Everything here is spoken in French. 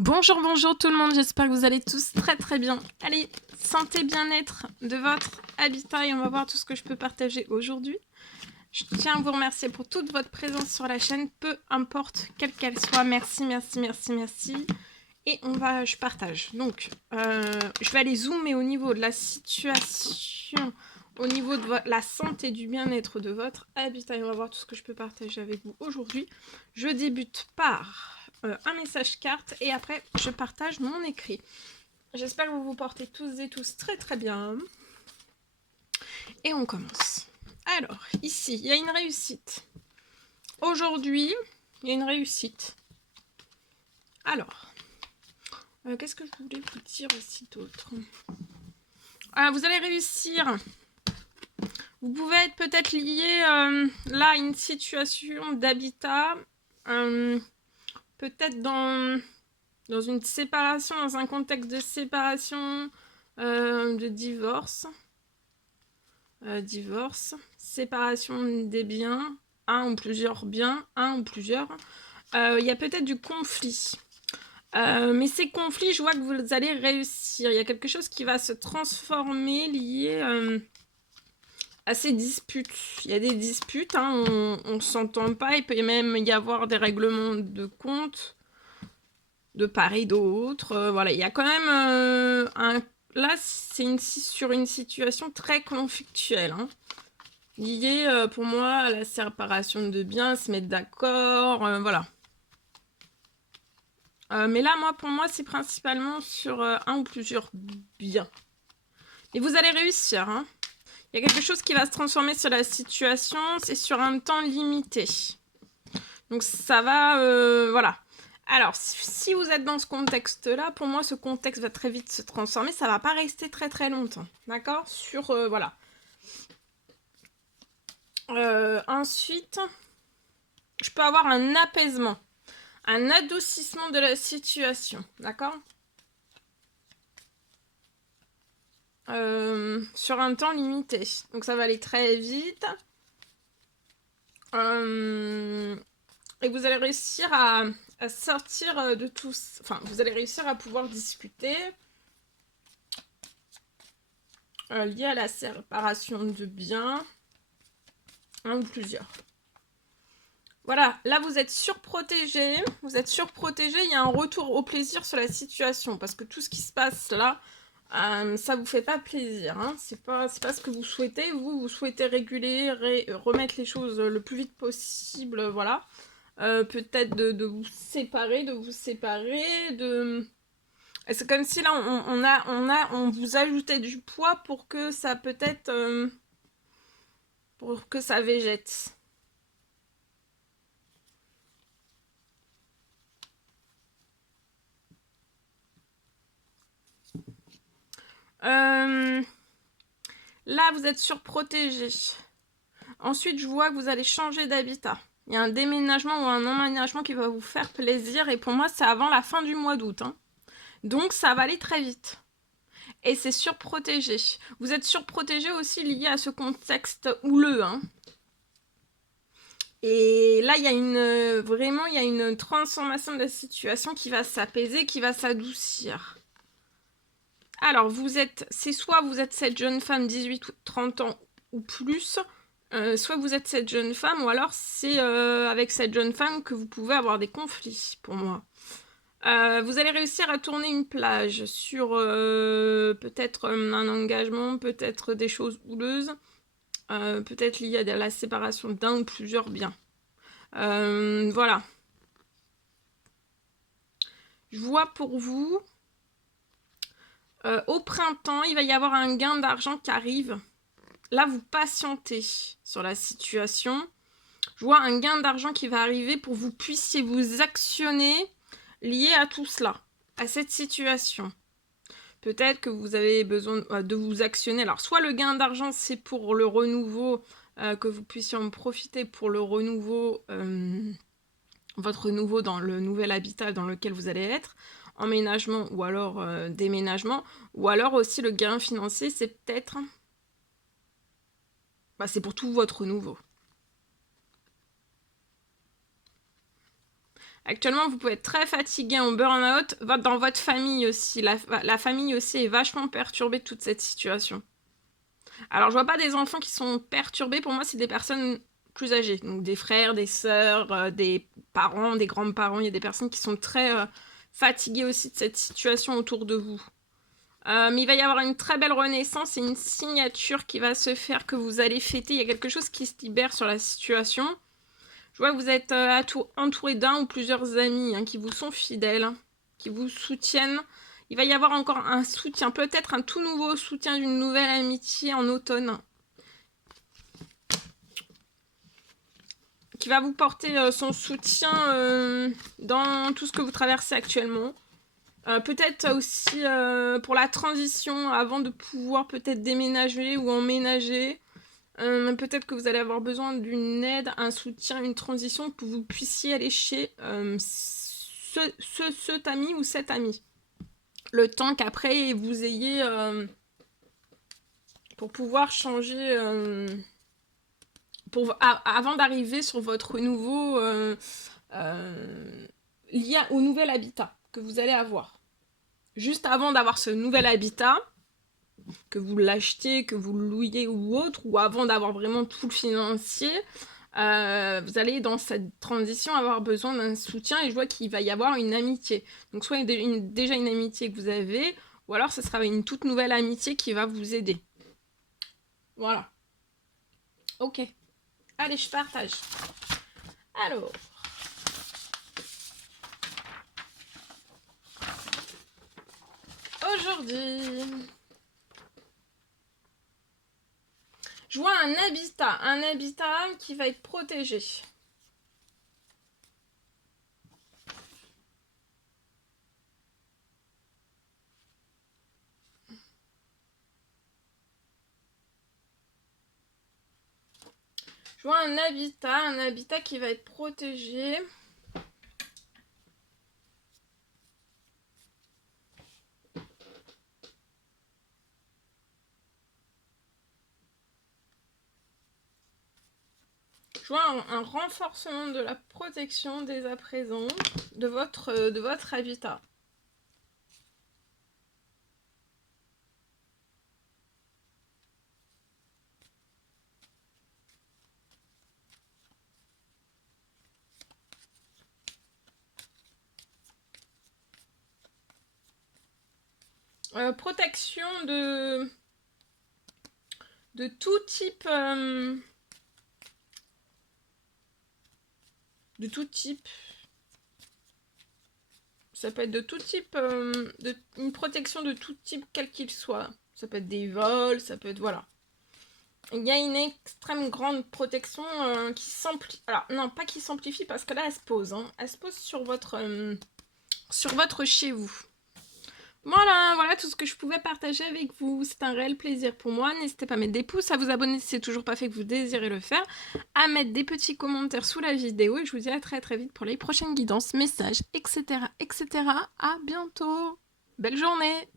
Bonjour, bonjour tout le monde, j'espère que vous allez tous très bien. Allez, santé, bien-être de votre habitat et on va voir tout ce que je peux partager aujourd'hui. Je tiens à vous remercier pour toute votre présence sur la chaîne, peu importe quelle qu'elle soit. Merci. Et je partage. Donc, je vais aller zoomer au niveau de la situation, au niveau de la santé, du bien-être de votre habitat. Et on va voir tout ce que je peux partager avec vous aujourd'hui. Je débute par un message carte et après, je partage mon écrit. J'espère que vous vous portez tous et tous très bien. Et on commence. Alors, ici, il y a une réussite. Aujourd'hui, il y a une réussite. Alors, qu'est-ce que je voulais vous dire aussi d'autre ? Vous allez réussir. Vous pouvez être peut-être lié là à une situation d'habitat, peut-être dans une séparation, dans un contexte de séparation, de divorce. Séparation des biens, un ou plusieurs biens, un ou plusieurs. Il y a peut-être du conflit. Mais ces conflits, je vois que vous allez réussir. Il y a quelque chose qui va se transformer lié à ces disputes. Il y a des disputes, hein, on ne s'entend pas. Il peut même y avoir des règlements de compte de part et d'autre. Voilà, il y a quand même Là, c'est sur une situation très conflictuelle, hein, liée pour moi à la séparation de biens, se mettre d'accord, voilà. Mais là, pour moi, c'est principalement sur un ou plusieurs biens. Et vous allez réussir, hein. Il y a quelque chose qui va se transformer sur la situation, c'est sur un temps limité. Donc ça va, voilà. Alors, si vous êtes dans ce contexte-là, pour moi, ce contexte va très vite se transformer. Ça va pas rester très longtemps, d'accord ? Voilà. Ensuite, je peux avoir un apaisement, un adoucissement de la situation, d'accord ? Sur un temps limité. Donc ça va aller très vite. Et vous allez réussir à sortir de tout... Enfin, vous allez réussir à pouvoir discuter lié à la séparation de biens, un ou plusieurs. Voilà, là vous êtes surprotégé, il y a un retour au plaisir sur la situation, parce que tout ce qui se passe là, ça vous fait pas plaisir, hein. C'est pas ce que vous souhaitez, vous souhaitez réguler, remettre les choses le plus vite possible, voilà. Peut-être de vous séparer, c'est comme si là on vous ajoutait du poids pour que ça peut-être pour que ça végète. Là, vous êtes surprotégé. Ensuite, je vois que vous allez changer d'habitat. Il y a un déménagement ou un emménagement qui va vous faire plaisir. Et pour moi, c'est avant la fin du mois d'août, hein. Donc, ça va aller très vite. Et c'est surprotégé. Vous êtes surprotégé aussi lié à ce contexte houleux, hein. Et là, il y a une transformation de la situation qui va s'apaiser, qui va s'adoucir. Alors, c'est soit vous êtes cette jeune femme 18 ou 30 ans ou plus, soit vous êtes cette jeune femme, ou alors c'est avec cette jeune femme que vous pouvez avoir des conflits, pour moi. Vous allez réussir à tourner une plage sur peut-être un engagement, peut-être des choses houleuses, peut-être liées à la séparation d'un ou plusieurs biens. Voilà. Je vois pour vous, au printemps, il va y avoir un gain d'argent qui arrive. Là, vous patientez sur la situation. Je vois un gain d'argent qui va arriver pour que vous puissiez vous actionner lié à tout cela, à cette situation. Peut-être que vous avez besoin de vous actionner. Alors, soit le gain d'argent, c'est pour le renouveau, que vous puissiez en profiter pour le renouveau, votre renouveau dans le nouvel habitat dans lequel vous allez être, emménagement ou alors déménagement, ou alors aussi le gain financier, c'est peut-être... c'est pour tout votre renouveau. Actuellement, vous pouvez être très fatigué en burn-out. Dans votre famille aussi. La famille aussi est vachement perturbée de toute cette situation. Alors, je vois pas des enfants qui sont perturbés. Pour moi, c'est des personnes plus âgées. Donc, des frères, des sœurs, des parents, des grands-parents. Il y a des personnes qui sont très fatiguées aussi de cette situation autour de vous. Mais il va y avoir une très belle renaissance et une signature qui va se faire que vous allez fêter. Il y a quelque chose qui se libère sur la situation. Je vois que vous êtes entouré d'un ou plusieurs amis qui vous sont fidèles, qui vous soutiennent. Il va y avoir encore un soutien, peut-être un tout nouveau soutien d'une nouvelle amitié en automne. Qui va vous porter son soutien dans tout ce que vous traversez actuellement. Peut-être aussi pour la transition avant de pouvoir peut-être déménager ou emménager. Peut-être que vous allez avoir besoin d'une aide, un soutien, une transition, que vous puissiez aller chez cet ami ou cette amie. Le temps qu'après vous ayez pour pouvoir changer, avant d'arriver sur votre nouveau lien au nouvel habitat que vous allez avoir. Juste avant d'avoir ce nouvel habitat, que vous l'achetiez, que vous le louiez ou autre, ou avant d'avoir vraiment tout le financier, vous allez dans cette transition avoir besoin d'un soutien et je vois qu'il va y avoir une amitié. Donc soit déjà une amitié que vous avez, ou alors ce sera une toute nouvelle amitié qui va vous aider. Voilà. Ok. Allez, je partage. Alors. Aujourd'hui, je vois un habitat qui va être protégé. Je vois un habitat qui va être protégé. Je vois un renforcement de la protection dès à présent de votre habitat. Protection de tout type. De tout type. Ça peut être de tout type. Une protection de tout type, quel qu'il soit. Ça peut être des vols, ça peut être. Voilà. Il y a une extrême grande protection qui s'amplifie. Alors, non, pas qui s'amplifie parce que là, elle se pose. Elle se pose sur votre chez vous. Voilà tout ce que je pouvais partager avec vous. C'est un réel plaisir pour moi. N'hésitez pas à mettre des pouces, à vous abonner si c'est toujours pas fait que vous désirez le faire, à mettre des petits commentaires sous la vidéo et je vous dis à très très vite pour les prochaines guidances, messages, etc. etc. À bientôt. Belle journée.